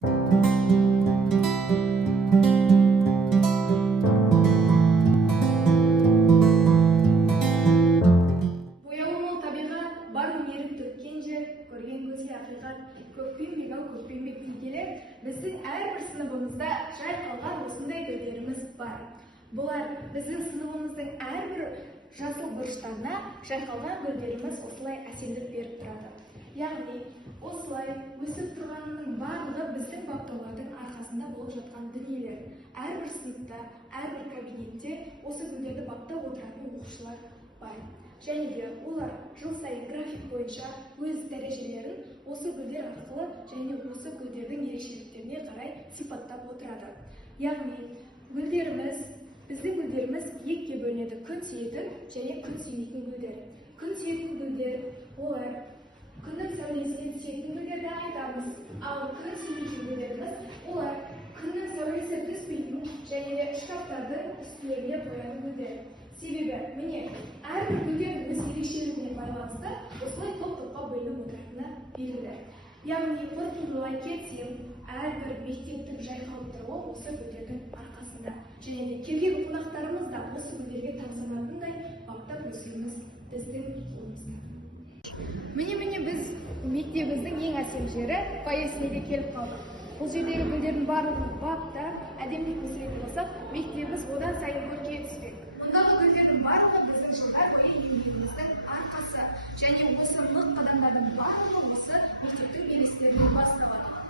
Бояуы мол табиғат, бар өнерін төккен жер, көрген көзге ақиқат, көкпен ау көкпен келе, біздің әрбір сыныбымызда жайқалған осындай гүлдеріміз бар. Бұлар біздің сыныбымыздың әрбір жасыл бұрыштарына жайқалған гүлдеріміз осылай әсемдік беріп тұрады. Яғни, осылай өсіп тұрғанның барлығы біздің баптаулардың арқасында болып жатқан дүниелер. Әрбір сыныпта, әрбір кабинетте осы гүлдерді баптап отыратын оқушылар бар. Және де олар жыл сайын график бойынша өз дәрежелерін осы гүлдер арқылы және осы гүлдердің ерекшеліктеріне қарай сипаттап отырады. Яғни, біздің гүлдеріміз екіге бөлінеді: күн сүйетін және күн сүймейтін гүлдер. Күн сүйетін гүлдер олар күннің сәулесіне түсетін гүлдерді айтамыз, ал күн сүймейтін гүлдеріміз олар күннің сәулесі түспейтін және де шкафтардың үстілеріне қоятын гүлдер. Себебі, міне, әрбір гүлдердің өз ерекшелігіне байланысты осылай топ-топқа бөлініп отыратыны белгілі. Яғни, қорытындылай кетсем, әрбір мектептің жайқалып тұруы осы гүлдердің арқасында. Және де келген қонақтарымыз да осы гүлдерге тамсанатындай баптап өсуіміз біздің қолымызда. Міне біз мектебіміздің ең әсем жері фойесіне де келіп қалдық. Бұл жердегі гүлдердің барлығын баптап, әдемілік өсіретін болсақ, мектебіміз одан сайын көркейе түспек. Мұндағы гүлдердің барлығы біздің жылдар бойы еңбегіміздің арқасы. Және осы нық қадамдардың барлығы осы мектептің белестерінен басталады.